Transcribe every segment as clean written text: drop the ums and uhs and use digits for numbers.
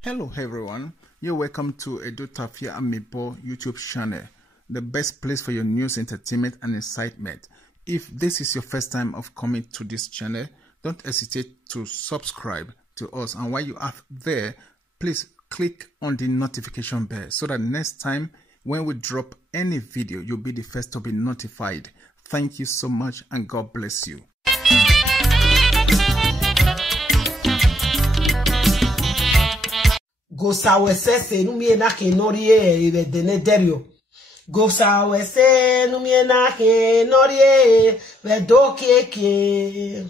Hello everyone, you're welcome to Edotafia Amipo YouTube channel, the best place for your news, entertainment and excitement. If this is your first time of coming to this channel, don't hesitate to subscribe to us, and while you are there, please click on the notification bell so that next time when we drop any video, you'll be the first to be notified. Thank you so much and God bless you. Gosa wese numie na ke norie e dene derio. Gosa wese numie na ke norie we do keke.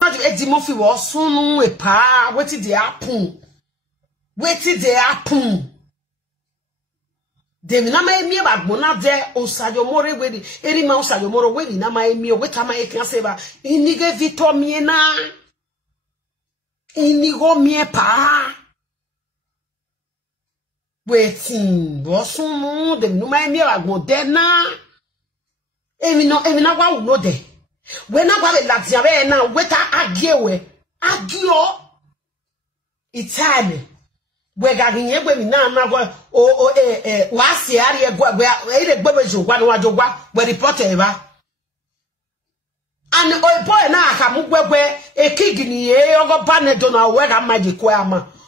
Not e mofi wo sunu e pa weti de apun. Weti de apun. De mi na ma emi bagbona de osayo more we eri ma osayo more we na ma emi o weta ma e kan se ba inige vito mie na. Inigo mie pa. Waiting, Bossum, the Numaimia Modena. Emina, why no de? When I got a Latia now, weta agiewe, agio Italian. We're getting a women now, was the area where a Bobajo, where the Poteva. And a boy now, Kamu, a kigini, or Banadona, where am I the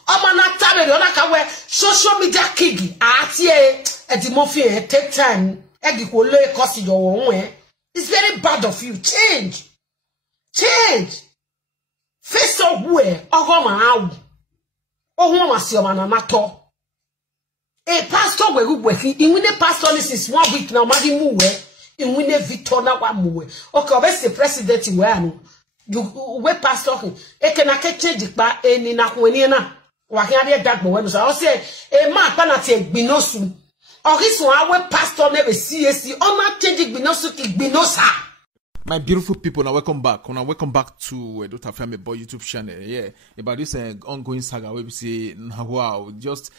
Omana tabe ona kawe social media kigi atie edimofie take time egikole cost your own. It's very bad of you. Change face of where ogoma awu ohun asi omana nato a pastor we gugwe in win pastor this 1 week now madi muwe in win Victor na wa muwe okay obese president we anu you we pastor e kana ke change pa eni na kweni na Wakiade dagbo when so I say a man panate gbinosu orisun awe pastor never CAC o ma change gbinosu ki gbinosa. My beautiful people, now welcome back. Welcome back to Edotafia Amipo YouTube channel. Yeah, about this ongoing saga where we say, wow, we just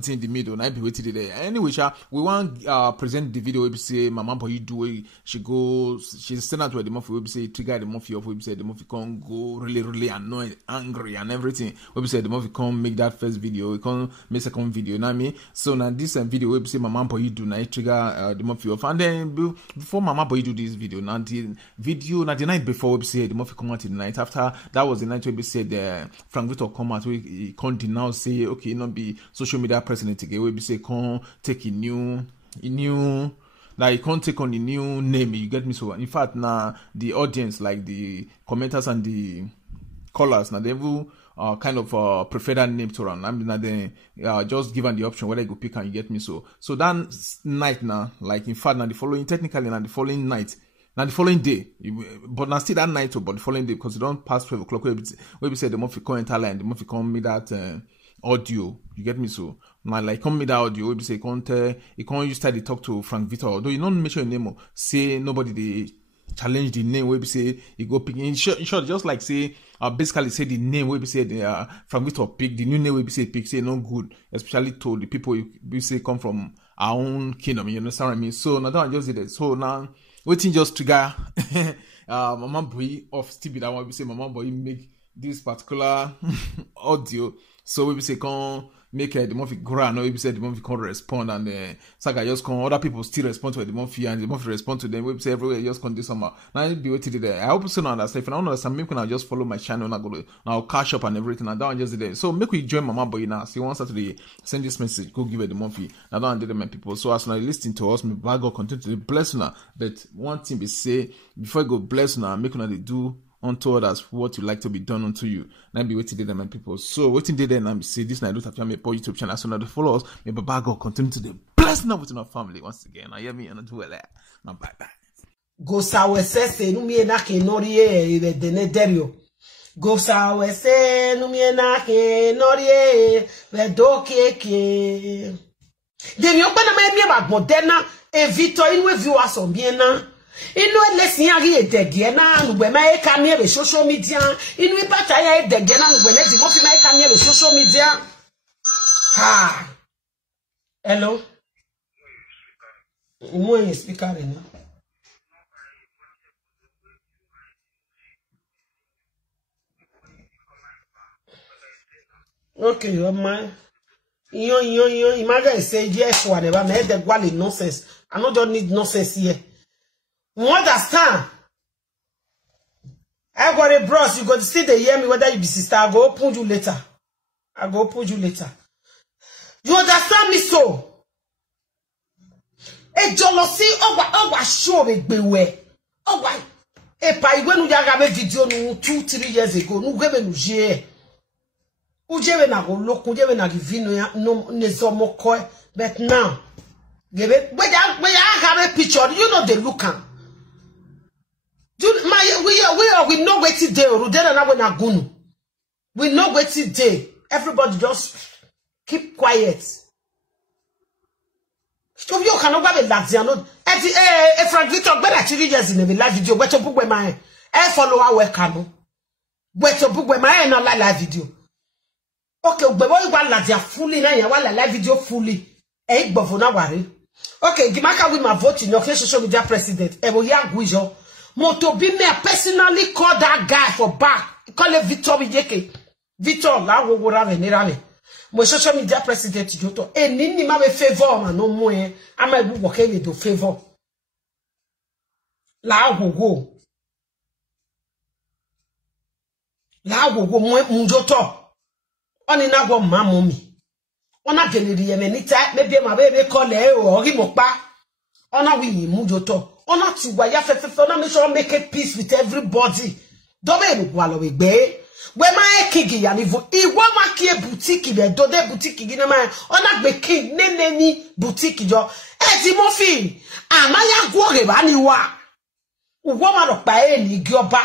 did in the middle. And I be waiting there. Anyway, we want present the video where we say, Mama Boy do she's sent out to the month where we say trigger the month of where we say the month can go really annoyed, angry and everything. Where we say the month can make that first video, we can make second video. You know what I mean? So now this video where we say Mama Boy do now trigger the month of, and then before Mama Boy do this video, now the video na the night before we say the Murphy come out the night after that was the night where we said Frank Victor come out we can't denounce say okay not be social media president again we say can't take a new like you can't take on a new name, you get me? So in fact now the audience like the commenters and the callers now they will kind of prefer that name to run. I mean, they just given the option whether you go pick and you get me? So that night now, like in fact now the following technically now the following night. Now the following day, but now still that night, but the following day because you don't pass 12 o'clock where we say the month come enter line, the month come me that audio, you get me? So now like come me that audio, where we say you can't use start to talk to Frank Victor, although you don't mention your name, say nobody they challenge the name where we say you go pick in short just like say basically say the name where we say the Frank Victor pick the new name where we say pick say no good, especially to the people we say come from our own kingdom, you understand what I mean? So now that just did it. So now waiting just trigger Mama Boy of Stevie that one we say Mama Boy make this particular audio. So we say can make the movie grow and we say the movie can respond and saga just can other people still respond to the movie and the movie respond to them. We say everywhere just can do somehow. Now be waiting there. I hope so now understand. If I don't understand, maybe I'll just follow my channel and I'll cash up and everything and that one just there. So make we join Mama Boy now. See one Saturday send this message, go give her the movie. Now don't do my people. So as now listening to us, may God continue to bless now. But one thing we say before you go bless now, make they do unto others what you like to be done unto you. Now be waiting there, my people. So waiting there and I say this night Edotafia Amipo YouTube channel. So now to follow us, may Baba God continue to the bless now within our family once again. I hear me and I do well. Now bye. Gosa wese numie na ke norie e dene derio. Gosa wese numie na ke norie we do keke. Dem yo pa na ma emi ba modena e Victor inwe viewers on bien na. Inu lesin ari edege na nugbe ma e ka mi social media. Inu ipata ya edege na nugbe ne di mo fi ma e ka mi social media. Ha. Hello. Mo yin speaker re na. Okay, your man. Imagine say yes one never made the gwale nonsense. I don't need nonsense here. You understand? I got a bros, you got to see the hear me whether you be sister. I go open you later. You understand me so? A jealousy over show me beware. Oh why? E pa igwe nu jaga be video nu 2-3 years ago nu gbe nu je. Ujebe na go look, ujebe na givino ya no nezomo koi, but now give it when I have a picture, you know they look am. We know where today, Rudena na we na gunu. We know where today. Everybody just keep quiet. So you cannot have a Laziano. Frank Victor, but actually, yes, in the live video, where to book my follow our camo. Where to book my not live video. Okay, but what you want Lazia fully now, you want live video fully. But for now, worry. Okay, Gimaka with my vote in your social media president. Eboya Guijo. Moto be me personally call that guy for back. Call it Victor Bijeke. Victor, la wo ra venirale. Mo social media president joto. E nini ma be favor ma no mo e. Ama ibu boke we do favor. La wo. La wo mo joto. Oni na go ma mo mi. Ona generi ye menita maybe ma be call e o ri mo pa. Ona wi mu joto. Ona ti wa ya fefe ona make sure make a peace with everybody. Dobe mu wa lo we gbe. We ma e kigi ya nivo iwo ma ki e boutique be do de boutique gi na ma ona gbe king neneni boutique jo e ti mo fi amaya go re ba ni wa uwo ma ro pa e ni gi oba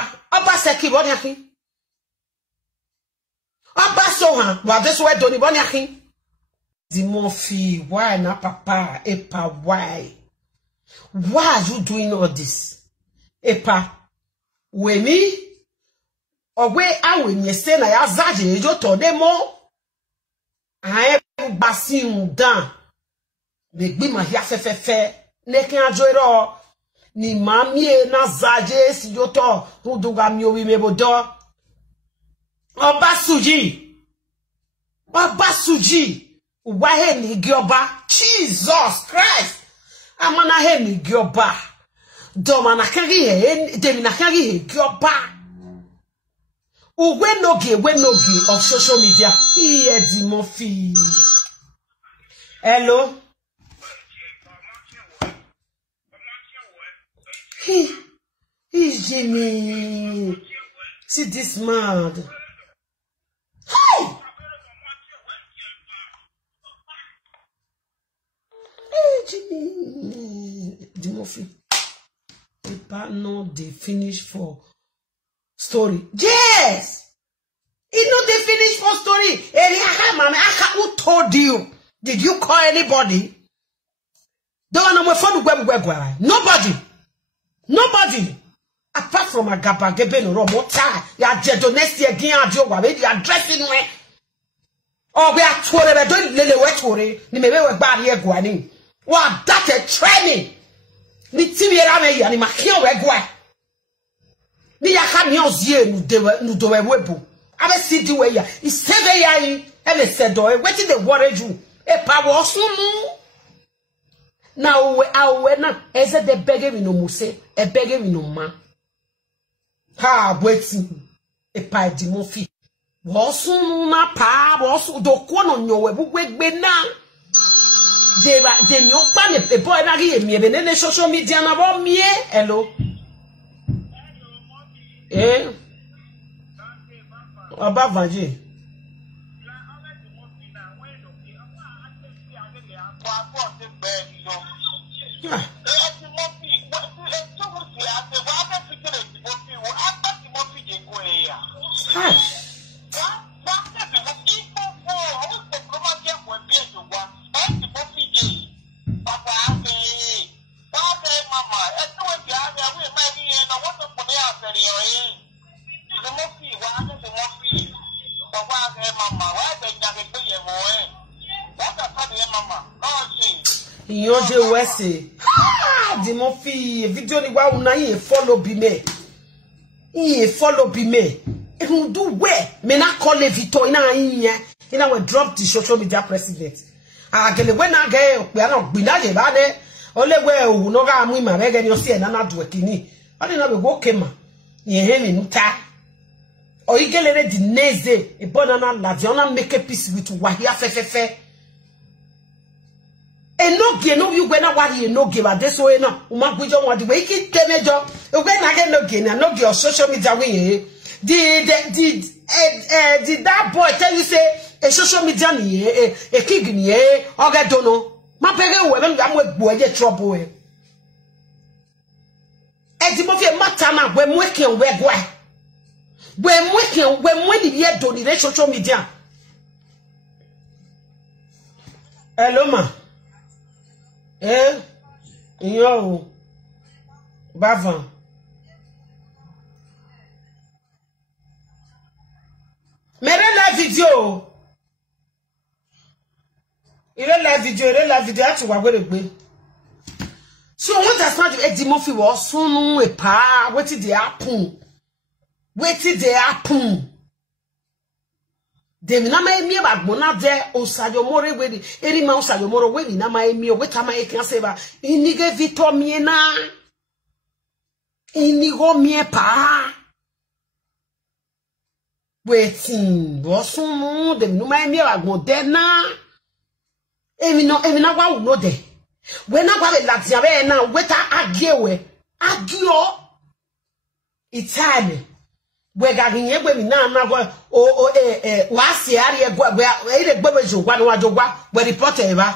se ki bo ni akin oba so han wa this way do ni bo ni akin di mo fi why na papa epa why are you doing all this epa we me Owe awe nye se na ya zaje ejo to demo. Ae basi undan. Begbi ma ya fefefe. Neken ajoero. Ni mamie na zaje si joto. Ruduga miyo wimebo do. Obasuji. Uwahe ni gyoba. Jesus Christ. Amana he ni gyoba. Domana kari he. Demina kari he gyoba. We no give of social media. Here di Mofi. Hello. He's Jimmy. See this mad. Hey. Hey Jimmy. Di Mofi. Epa no dey finish for story. Yes! It not the finish for story. Who told you? Did you call anybody? Nobody. Apart from a gaba gebe no romota, ya jedonesti again adio wabe, ya dressing me. Oh, we are tore, we don't lele wetore, ni mebe we bari e guani. Wa that training. Ni tibi rame ya ni makia we gua. Ni yaka ni ozie nu dowe webo. Abe si di we ya. Iseve ya yi. Ele se do e. Wetin dey worry you? E pa wo sunu. Na awe na. Eze de bege mi no muse. E bege mi no ma. Ha wetin. E pa di mo fi. Wo sunu na pa. Wo sunu. Do ko no nyowe. Wegbe na. De nyo pa ne. E boy na ri emi. Ebe ne social media na bo mie. Hello. Eh? Aba Vaji. Yoje Wese. Di Mofi video ni wa una ye follow bi me. Ye follow bi me. E do we me na call Victor ina yin ina we drop the social media president agele we na ge pe na gbinaje ba de olewe owu no ga mu ma be ge ni o se na na do kini oni na be go kema ni he mi nuta o igelere di neze e bonana la di ona make peace with wahia fefefe enoge no you gbe na wari enoge ba de so e na o ma gbejo won di we ki temejo o gbe na ge enoge na enoge on social media we did that boy tell you say a social media ni a kid ni o ga dono ma pere we be am we gbo e trouble e di mo fi mata na we mu eke we gwa we mu eke we mu ni be do ni social media hello ma yo bavan mere la video la video ati wa gbere gbe so what does not Eddie Murphy was sunu e pa wetin dey happen dem na ma emi bagbo na de Osayo More we eri ma Osayo More we na ma emi o weta ma e kan se ba inige Victor mie na inigo mie pa wetin was sunu dem no ma emi bagbo de na emi na wa wo de when I got a Latia now, weta agio Italian. We got in here when now was the area where report ever.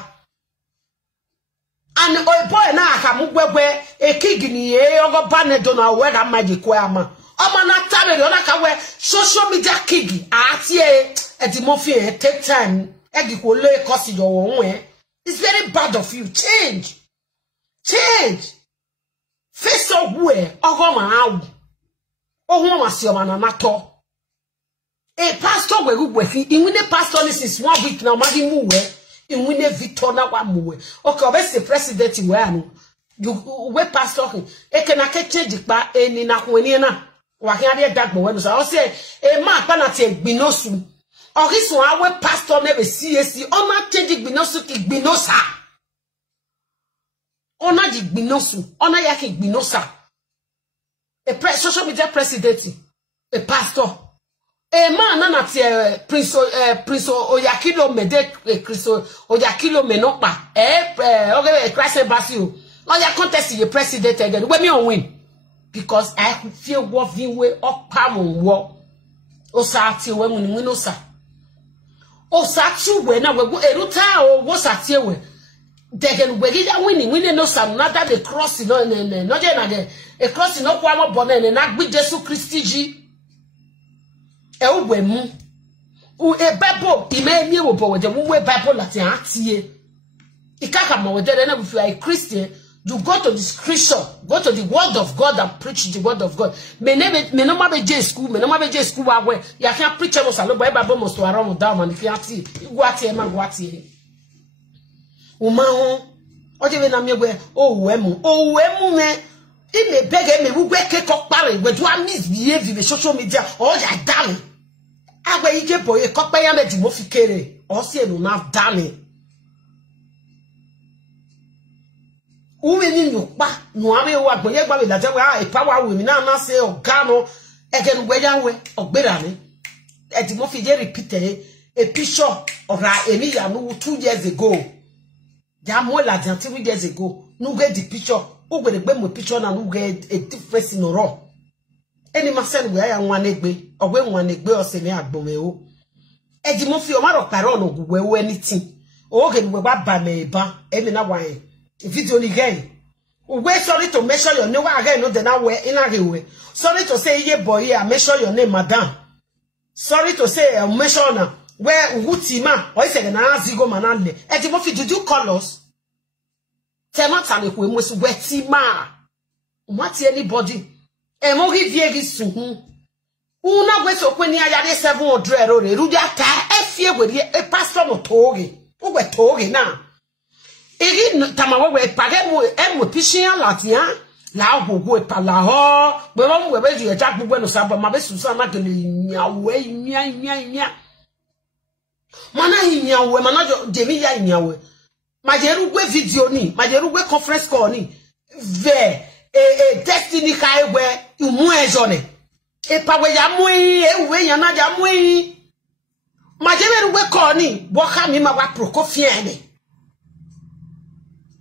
And a boy now come where a kid in the air or banner don't know where I'm magic wama. I'm not telling you, I social media kiggy. At the Murphy take time, and you will lay cost your own way. It's very bad of you. Change. Face of where Ogoma Ogoma Siomana Nato. A pastor will go with in when the pastor is 1 week now, Maggie Mue, in when the Victoria Wamue. Okay, best the president in where you were pastor. A can I change it by any Nakweniana. Wahia Dagbo when I say a man panate binosu. Or this one, our pastor never CSC. Ona change binosu ki binosa. Ona di binosu. Ona yaki binosa. A social media president. A pastor. A man nana ti Prince Oyakilo Mede Prince Oyakilo Menopa. Okay, Christ Basio. Oya contest the president again. When me on win. Because I feel what we way up palm war. Osati when we know sir. Osatu we na we go eruta o wo satie we degen we gida winning no sam na that the cross no je na the cross no kwa mo bone na gbe Jesu Christi ji e wo mu u e bible imemi wo bo we bible latin atie ikaka mo we na if you are a Christian you go to the scripture, go to the word of God and preach the word of God. Me no ma be J school wa we. Ya can preach no salo boy Bible must to around down man if you ati. Gwati e ma gwati. Uma ho. Oje be na me gwe o wemu me. I me beg me we ke ko pare we do misbehave the social media or ya dale. Agwe ije boy ko pa ya me di mo fikere. O se no na dale. Uwe ni nyukpa no ame wo agboye gba me laje we a power we mi na say oga no egen we ya we ogbera ni e di mo fi je repeat a picture ora eni ya no 2 years ago ja mo la jan 3 years ago no get the picture o gbe gbe mo picture na no get a difference in oro eni ma sen we ya nwan egbe ogwe nwan egbe o se ni agbome o e di mo fi o ma ro pare ono gugwe we anything o ge we ba me ba emi na wan video ni again. We sorry to measure your name again. No, then I wear in a way. Sorry to say, ye boy, I measure your name, madam. Sorry to say, measure now. Where Wutima or is a Nazigo Manande. And if you do colors, Tematani, we must wetima. What's anybody? And more give soon. Una wet open ya 7 or dread or Rudiata, a fear with a pastor or togi. Who were togi now? Eri tamawe we pare mo emo pishian latia la gogo e pala ho be mo we be je jack gbogbo no sabo ma be susu ma gele nya we nya Mana inyawe, mana Jemi ya inyawe. Majerugwe video ni, majerugwe conference call ni. Ve, destiny kaewe, umwe jone. Pawe ya mui, uwe ya na ya mui. Majerugwe call ni, waka mi ma wa prokofiene.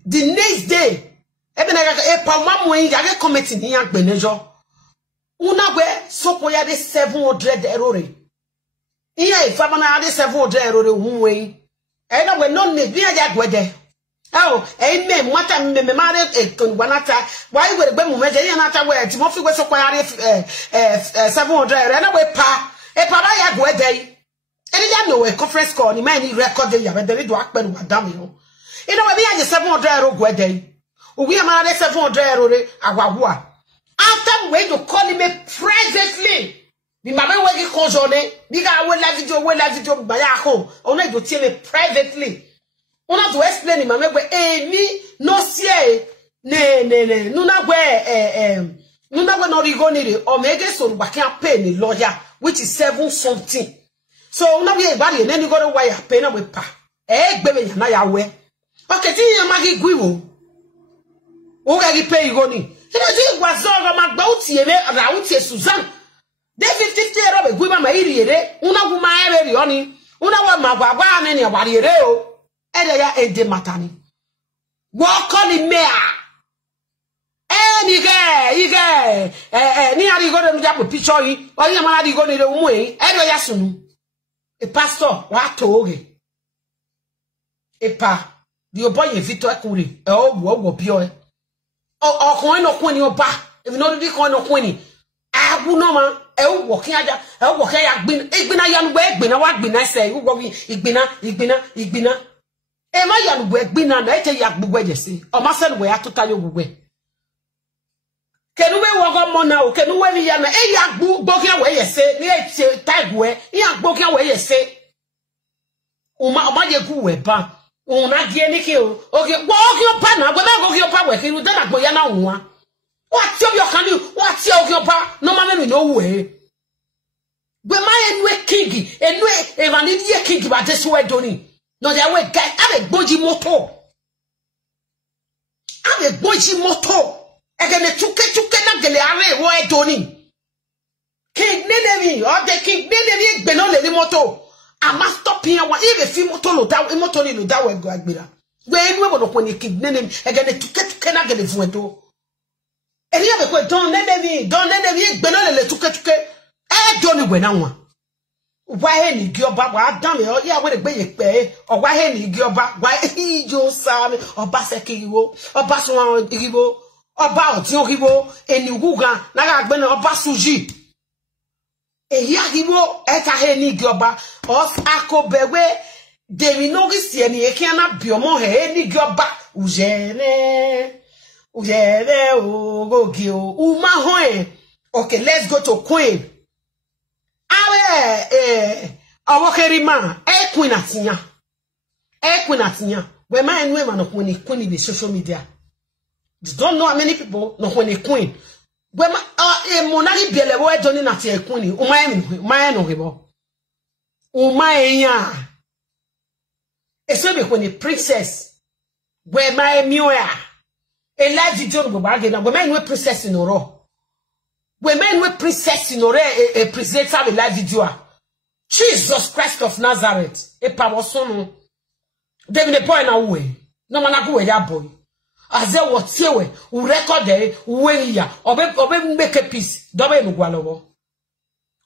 The next day, pa wa mui, yage kometi ni yang benejo. Unagwe, soko ya de 700 erore. Iya ifama na ade 700 erore hunwe. Ena we no ne bia ja gwede. Oh, me mwata me mare wanata. Why we gbe mu meje yana ta we ti mo fi gbe so kwa yare 700 erore. Ena we pa ba ya gwede. Eni ja no we conference call ni man ni record ya be de do akperu madam yo. Ena we bia je 700 erore gwede. Uwi ma ade 700 erore agwagoa. After we to call him privately. Bi mama we ki konjone, bi ga we la video ba ya ko. Ona do tie me privately. Ona to explain mama we mi no sie ne nuna we no rigo ni re o mege so gba kan pay ni lawyer which is 7 something. So una we ba re ni go do wire pay na we pa. Gbe me na ya we. Okay ti yan ma ki gwiwo. O ga ki pay go ni. Ina ji gwazo ma gba uti eme ra uti Susan. De 50 euro be gwiba ma iri ere una gu ma ere ri oni una wa ma gwa ane ni wari ere o ede ya ede matani wo ko ni mea ni ari go de ja po picture yi o yi ma ari go ni re umu yi ede ya sunu e pastor wa to oge e pa di obo ye Victor Ekuri e o wo bio e okun no kun ni oba if no di kun no kun ni agu no ma wokin aja wokin ya gbina yanu gbe gbina wa gbina se wo igbina ma yanu gbe gbina na eche ya gbugbo eje si o ma se we atuta yo gbugbo kenu we wo go mo na o kenu we ni yana ya gbokin we yese ni eche tag we ya gbokin we yese o ma je ku we ba o na die ni ki o oke wo oke pa na gbe ba oke pa we ki ru de na gbo ya na nwa. What your can what's your pa? No man no way. We my enwe king, enwe evanidia king, but this way doni. No, there way guy, I'm a boji moto. I'm a boji moto. Again, the tuke na gele are way doni. King nenemi, or the king nenemi, benole moto. I must stop here. What if a few moto no that moto no that way go agbira. Where we will when the king nenemi, again, the tuke na gele fuento. And you have a don't let me benole le tuke. Don't win on. Why any gioba, why damn it, yeah, what a bay pay, or why any gioba, why he jo Sam, or Basaki, or Baswan Ivo, or Bao Tiogivo, and Uga, Naga Ben or Basuji. A Yagivo, Eka gioba, or Ako Bewe, Devinogis, and ye cannot be more any gioba, Ujene. Go Gio, Umahoe. Okay, let's go to Queen. Awokerima, Queen Atinya. Where my and women of when a queen in the social media. You don't know how many people know when a queen. Where my monarchy be a word done at a queen, my no hebo. Umaya. Especially when a princess. Where my mule. A live video go bargain. We men we princess in oro. We men we princess in oro. A presenter a live video. Jesus Christ of Nazareth. A power son. David the boy na way. No man go ya boy. As there was here we record there we ya. Obe make a piece. Dobe no gwalowo.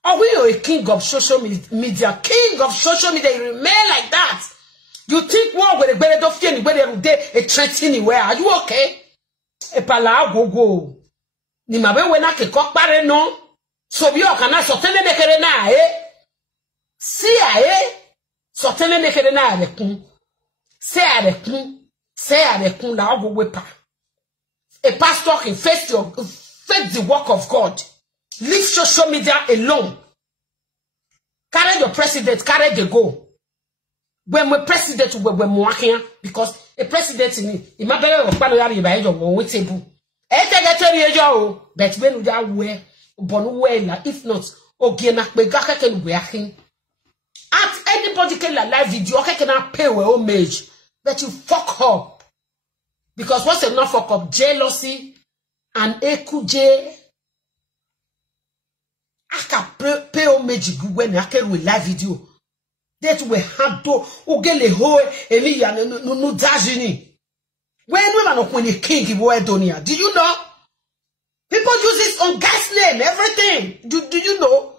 Are we a king of social media? King of social media. You remain like that. You think what with a better of feeling where they a threat anywhere? Are you okay? E pala gogo ni mabe we na ke kokpare no so bi o kana so tele mekere na si so tele mekere na rekun se arekun la gogo pa a pastor can face the work of God. Leave social media alone. Carry your president, carry the go. When we president we working because a president ni imabere opano ya riba ejo wo table e tegete ejo but when we are we bonu we na if not ogie na pe gakeke we akin at any anybody can live video, okay, cannot pay with homage. But you fuck up. Because what's enough fuck up? Jealousy and EQJ. I can pay homage when I can with live video. That we have to ugele ho Elia no dajini. When a king give away Donia. Do you know? People use it on gas name, everything. Do you know?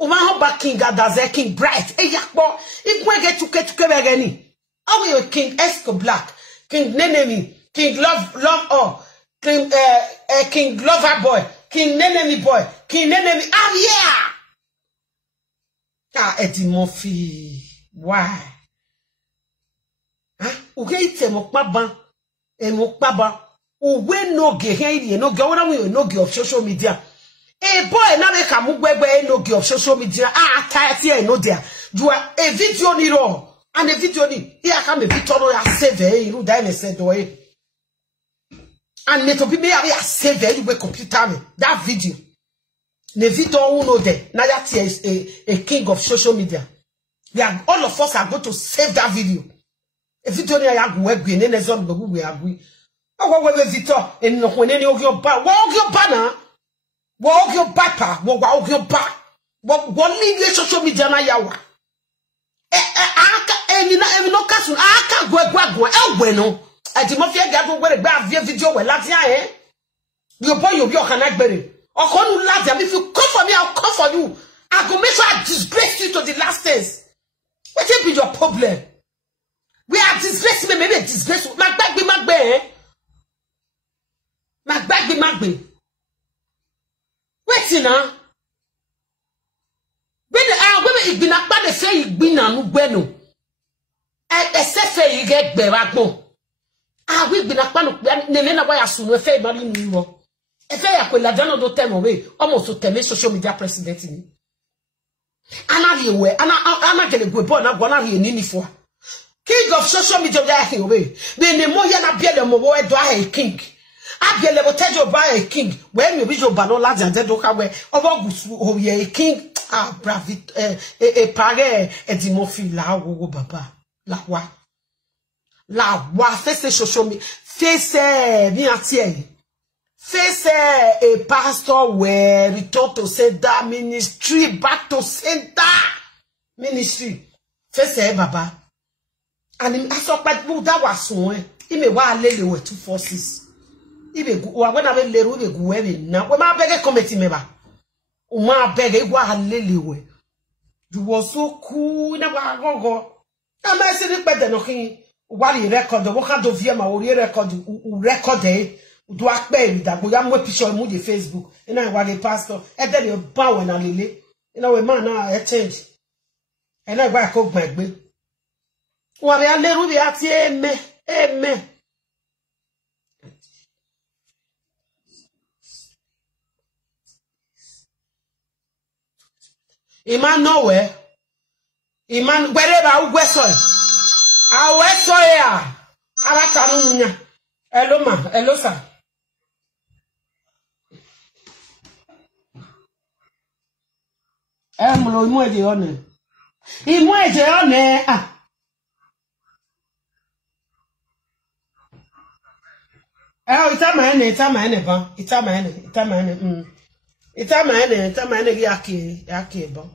Umahoba king adaze king bright. Eyakbo. If we get to kebegeni. How you king Esco Black, King Nenemi, King Love all, King Lover boy, King Nenemi boy, King Nenemi. Ah yeah. Ah Eddie Murphy. Why? Huh? Uge ite mokpaba. Mokpaba. Uwe no ge here no ge. What we no ge of social media. Boy na make amugwegwe no ge of social media. Ah tired no there. You are a video ni ro. And the video ni here come a video ya save you die me said way. And me to be me ya save you computer me that video. The video uno there. Now that is a king of social media. We are all of us are going to save that video. A video ni ya gwe gwe ne zone go we agree. Oh we video en no when any ogyo ba. Wa ogyo ba na. Wa ogyo ba pa. Wa ogyo ba. Wa leave social media na yawa. No casu aka gwegwagwa no Eddie Murphy gado were gba via video we latia your boy you can agbere okonu latia if you come for me I'll come for you I go make sure I disgrace you to the last days. What be your problem? We are disgrace me maybe disgrace magbe wait now when igbina pa de say igbina nu gbe no esefe yi get gbe wa gbon we igbina pa no nene na wa ya sunu efe ma ni nu wo efe ya ko la jano do temo we almost to teme social media president ni ana riwe ana gele gbe bo na go na ri ni ni fo king of social media ya he we ne mo ya na bia de mo wo edo a king abiele bo tejo ba a king when me bi jo ba no la jan tedo ka we obo gusu o ye a king bravit pare Eddie Murphy la wo baba la wa face social media face bi atie face a pastor where return to center ministry back to center ministry face baba and aso pa that was one ime wa lele we 246 ibe wa when I leru be gu we na we ma bege committee member o ma bege wa lele we you was so cool na wa gogo na ma se ni pede no kin wa ri record wo ka do vie ma wo ri record u record e do ape da go ya mo picture mu de Facebook na wa the pastor e de le ba we na lele ina we man na e change e na gba ko gbagbe wa ri leru bi ati eme Iman nowhere. Iman wherever I weso. I weso ya. Ala kanu nya. Hello ma, hello sir. Mlo imu eje one. Imu eje one ah. Itama ene ba. Itama ene. Itama ene yake bon.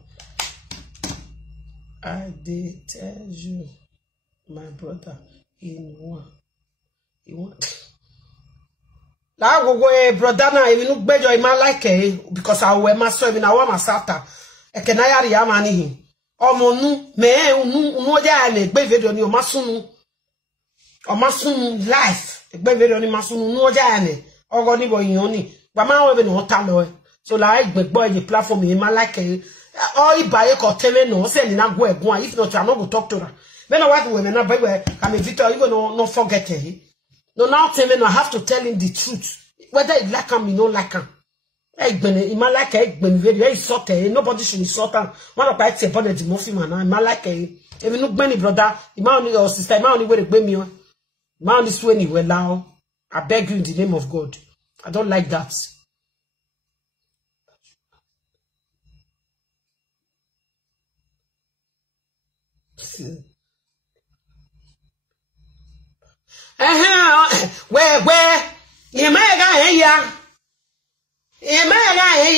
I did tell you, my brother, in one. La go brother na even look bejo ima like because I wear my so even I want my sata. E can I ya mani hi. Omo nu me unu ja na gbe video ni o masunu. O masunu life. Gbe video ni masunu nu ja na. Ogo ni bo yin oni. Gba ma we be no ta lo. So like gbegbo the platform ima like all ibaye ko tele no say ni na go egun if not I no go talk to her. Then what we na boy I'm a Victor even no forget it. No now tell me no I have to tell him the truth. Whether it like him, you know like him. Ima like very sort nobody should insult him. One of I say about the Murphy man. Ima like even look many brother, ima only your sister, ima only way to gbemi o. Ima only swear ni well now. I beg you in the name of God. I don't like that. where you may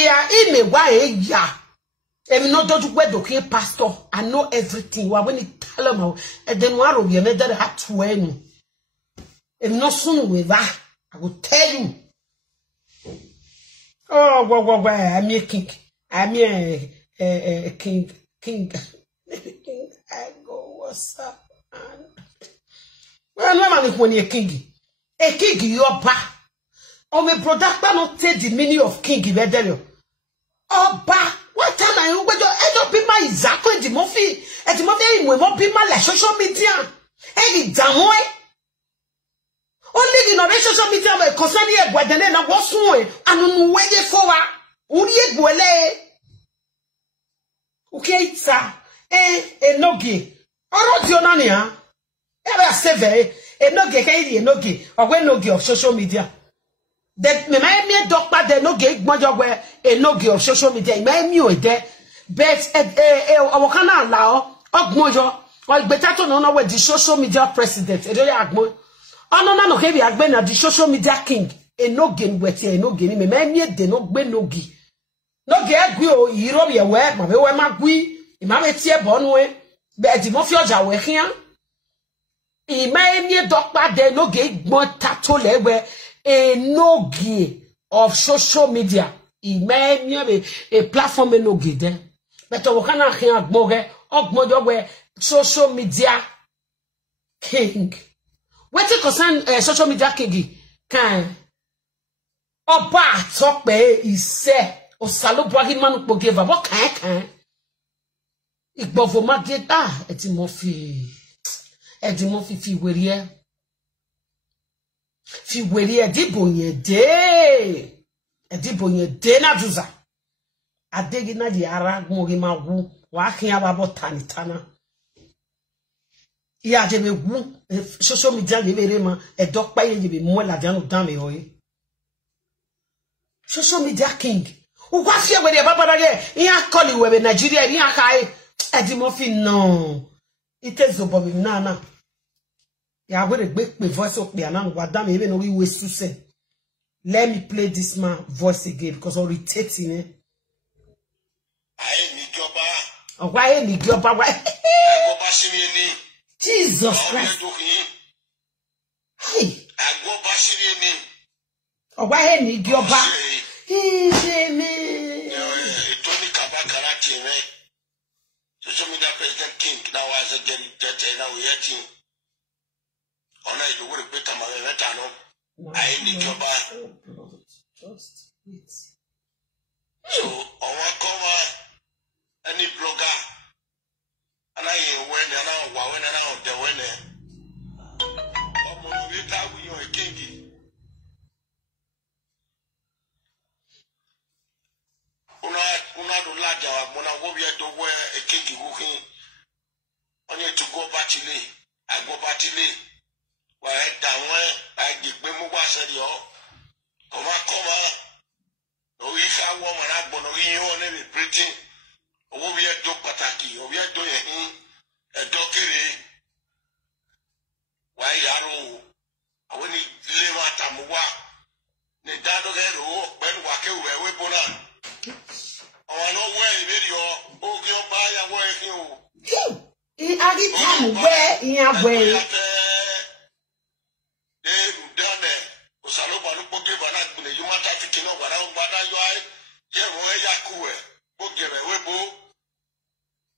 ya imegwa ya em no do wedo pastor I know everything wa when it tell me and then one of you that had to when em no soon with that I will tell you oh I'm a king king I go what's up well no man when you king your back. Oh, my brother, not take the meaning of king in Bedelio. Oh, ba, what time I will be my exactly the movie, and the movie will not be my social media. Any damn way. Only in our social media concerning a Guadanena was way, and on way for Uri Guele. Okay, sir, nogi. Or Dionania. Ever say, nogi, or when nogi of social media. That me doctor de no ge gbojo where a no ge of social media me o de but o kana allow ogbojo o gbeta to no we the social media president e do ya agbo ono no ke bi agbe na the social media king e no ge nwete e no ge ni me de no gbe no ge agui o yiro ye we ma be we magui e ma be tie bo no e be di mo fi oja we kian e me doctor de no ge gbon tato lewe a nogi of social media. It may be a platform no gide. But we cannot hear Ogmoge social media king. What you concern social media king? Can Oba talk be is say o salo bogi manu pogeva. What can Igbovo mageta etimofi fi werie. Fi weri edibonye de na juza adegi na di ara gmogi magu wa kian babo tanitana ya de megu social media le bere ma edokpa ye be mo la janu dan me hoye social media king u kwa fie weri baba ye ya call we Nigeria ya kai edimofi no itezobo bi nana. Ya go break my voice up there now. Wadam even we waste to say. Let me play this man voice again because I'm irritating it. Why ni joba? Why? Jesus Christ. Hey. Why ni joba? Social media president king now as a get now we are ona ido wore beta ma weta no ai ni joba just wait so owa koma any blogger ana ye when ana wa when ana on the when omo no weta wi yo ekengi una do laja wa mona wo bi do we ekengi wo hin onye to go batile I go batile why down I give me more serio. Come no, if I woman, I want to you on every pretty. Or we are do pataki, or we are doing a dockey. Why, Yaro? I will live at Tamuwa. The dado head, when walk away, we put on. Oh, no way, video. Oh, you buy a way you. I get time where in your way. Saloba no poge bana gbele you mata fikino bana bana yo ai ye wo ya kuwe o gebe webo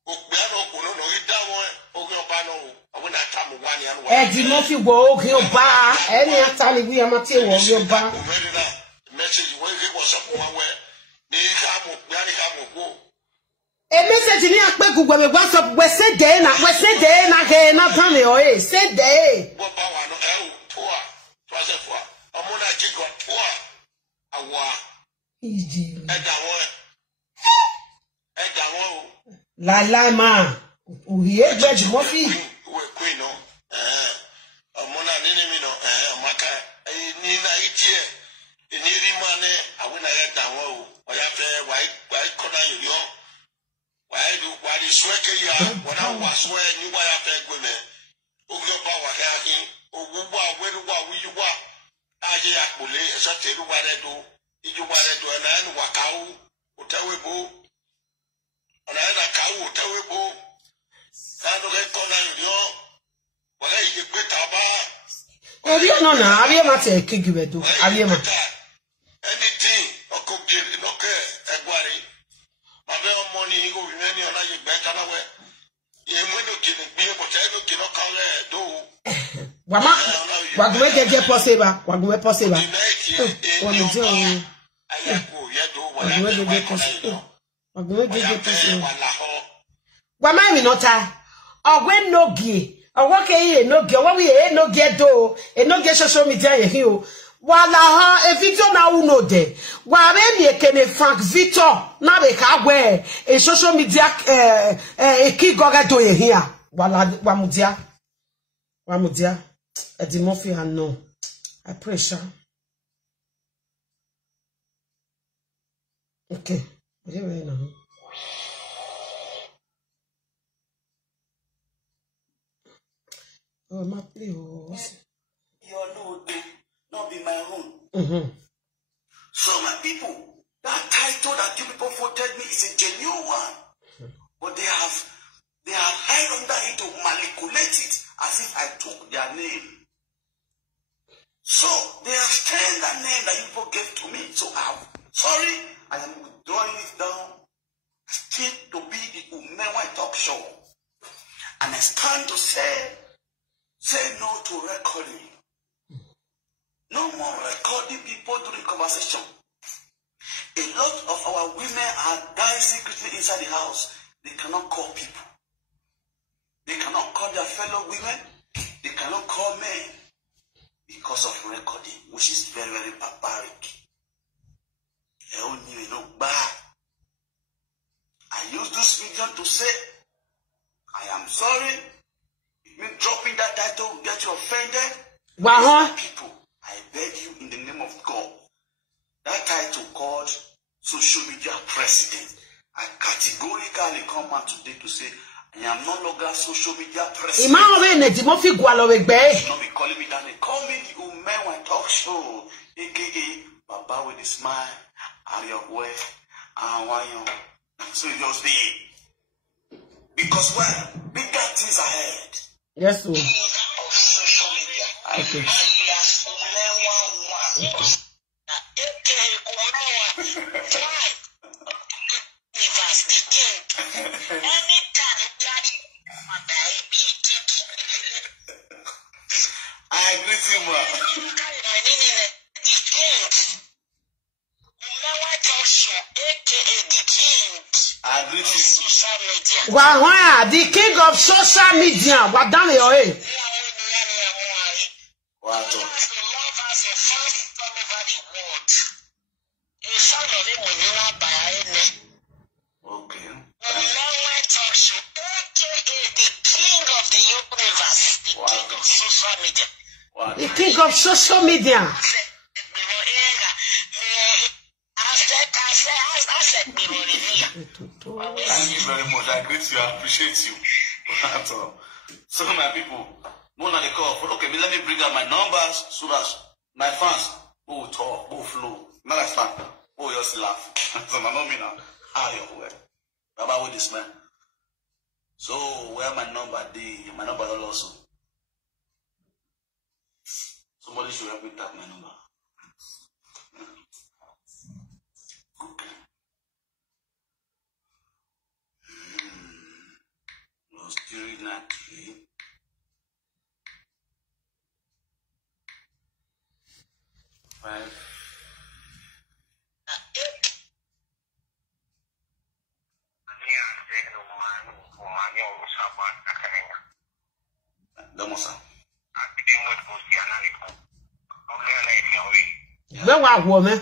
o gbe no kuno no ida won o ge oba no o na tamu wani anu e di mo fi wo o ge oba eni atani wi amate wo ge oba message wo ge WhatsApp wa we ni ka mo gbe ani ka mo go e message ni ape gugbo me WhatsApp we say dey na ge na tan e o e say dey wo ba wa no e o toa twa for Amona chigo poa awa iji eda won la ma uhiye gbe di mo fi we queen no amona nini mi no maka ni na itie ni ri mane awina eda won o ya fe wai kona yo Why do what is sweating ya? When I was swearing, you were a peg women. Ugo power hacking, Uguwa, where you were. I hear Akule, a certain what I do. Did you want to do an end wakao, Utawibo? And I had a cow, Utawibo. I don't recognize you. Well, you quit about. Oh, you know, now, I am not a kick you do. I am anything, or cook it, okay, a worry. My very money, you go with many on your back and away. You when you can be able to cannot come there, do. Wama, wagwe get possible, wagwe possible. What you do? Wagwe get possible. Wagwe get possible. Wama mi nota. Ogwe no gie. Ogwe no gie. What we no get do. E no get social media here. Wala ha e Victor na uno de. Wa me mi kene Frank Victor na be ka we e social media e ki goga do here. Wala wamudia. Wamudia. Eddie Murphy and no. I pressure. Okay. What do you mean now? Oh, my please. Your Lord, not be my own. So, my people, that title that you people voted me is a genuine one. But they have hired under it to manipulate it as if I took their name. So, they have stained that name that you people gave to me. So, I'm sorry, I am withdrawing it down. Still to be the Umewa talk show. And I stand to say no to recording. No more recording people during conversation. A lot of our women are dying secretly inside the house. They cannot call people. They cannot call their fellow women. They cannot call men because of recording, which is very, very barbaric. I use this video to say, I am sorry. If you dropping that title will get you offended. People, I beg you in the name of God. That title called social media president. I categorically come out today to say I am no longer social media president. You not be calling me that. They call me the Umewa talk show, aka Baba with a smile, Ariokwe, and Wayon. So you just be because well, bigger things ahead. Yes, sir. Of social media. Okay. I agree with you, man. I agree with you. Wow, the king of social media. What done it? The king of social media. Thank you very much. I greet you. I appreciate you. So, my people, more than the call. Okay, let me bring out my numbers so that my fans will talk, will flow. Not like fan. Oh, you just laugh. So, I know me now. How you way? Baba with this man. So, where my number? My number also. Somebody should help me tap my number. Okay. Was during that day. Where was woman?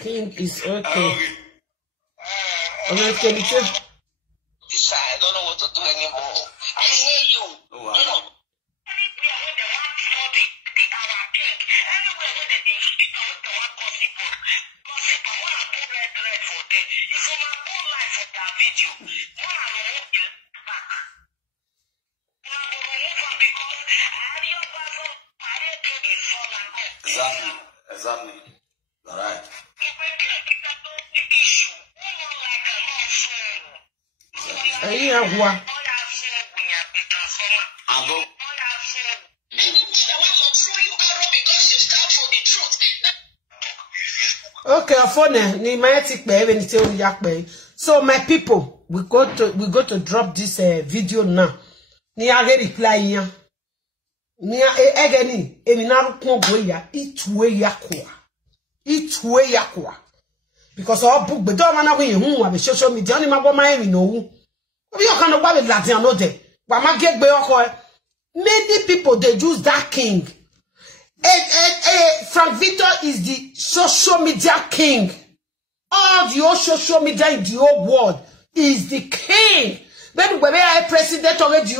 King is okay. This I don't know what to do anymore. I hear you. Oh, wow. You know, anywhere where they want for our king, anywhere where they want gossip, I want to go red for them. If I want to go live for their video, I want to remove you back. I want to remove them because your battle, king is falling off. Exactly. All right. Okay, so my people, we go to drop this video now. Ni age reply yan. Ni egeni eminaru pon goya itwe yakwa. Because all book be do man we hu wa be social media oni ma go man no hu. Obi o kan no gba be Latin no de. Wa ma gegbe oko. Many people they use that king. Frank Victor is the social media king. All the social media in the whole world is the king. When we are president of the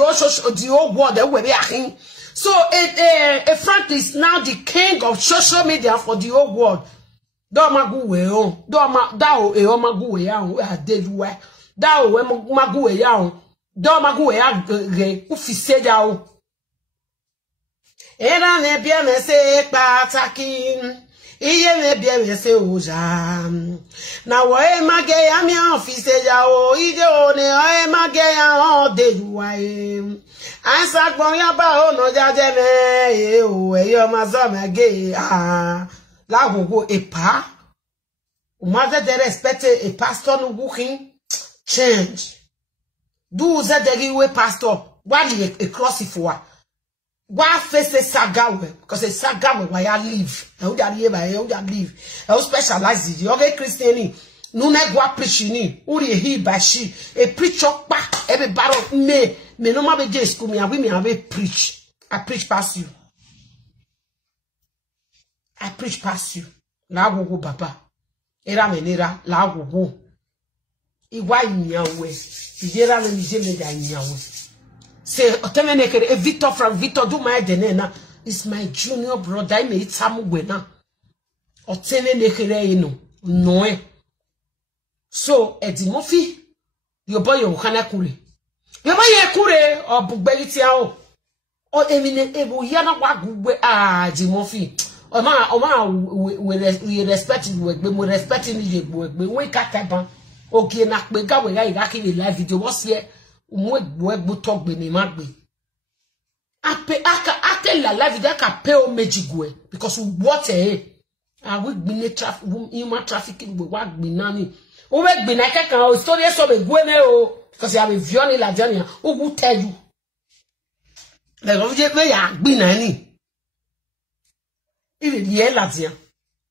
whole world, then we are king. So Frank is now the king of social media for the whole world. Do maguwe o, do maguwe ya o adejuwe. Da o maguwe ya o, do maguwe ya re ufise ya o. Era me bia me se pataki, iye me bia me se oja. Na wo e mage ya mi office ya o, ide o ne o e mage ya o dejuwa e. Ansa gbon ya ba o no jaje me e o e yo ma zo me ge ah. La gogo epa. Umaze de respect a pastor no booking change. Do ze de we pastor. Why a cross for? Why face a saga because a saga where I live. I would live. I would specialize in the Christian. No ne go preach ni. Uri he by she. A preacher pa every barrel me no ma be school me and we me have preach. I preach past you. I preach past you. La go papa. Era menera la go. Iwa nyawe. Ijera le mijeme da nyawe. Say otemenekere Victor from Victor do my denena is my junior brother. I made some wena. Otemenekere ino noe. So Edimofi, your boy you kana kure. Your boy ye kure or bugbeliti ao. O emine ebu yana wa gugbe Edimofi. Oma we respect you we respect you we kataban. Okay na pe ga we ga iraki the live video what's here. Ake la live that can pay o mejigwe because what we been human trafficking we work be nani o we be na kan o story so be gwe me o because you have a vioni la journey who will tell you le go je me ya gbe nani ile ye la dia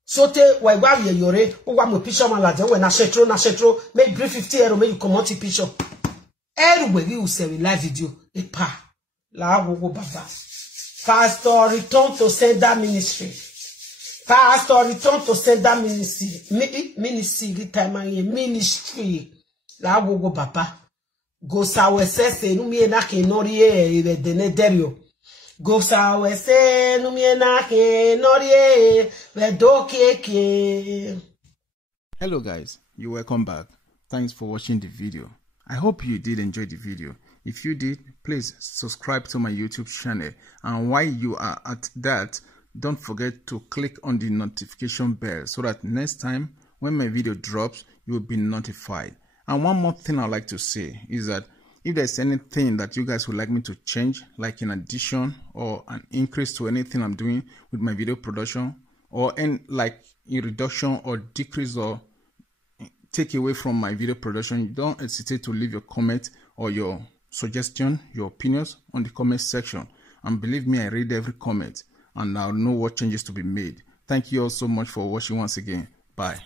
sote we gba ye yore o gba mo picture ma la dia we na chetro make brief 50 euro make you comot picture. Everybody will say we live video. Epa. La gogo baba. Pastor return to sender ministry. Pastor return to sender ministry. Ministry. La gogo baba. Go sa wese se nu mi na ke norie e dene derio. Go sa wese nu mi na ke norie we do keke. Hello guys, you're welcome back. Thanks for watching the video. I hope you did enjoy the video. If you did, please subscribe to my YouTube channel. And while you are at that, don't forget to click on the notification bell so that next time when my video drops, you will be notified. And one more thing I'd like to say is that if there's anything that you guys would like me to change, like an addition or an increase to anything I'm doing with my video production, or like a reduction or decrease or take away from my video production, don't hesitate to leave your comment or your suggestion, your opinions on the comment section. And believe me, I read every comment and I'll know what changes to be made. Thank you all so much for watching once again. Bye.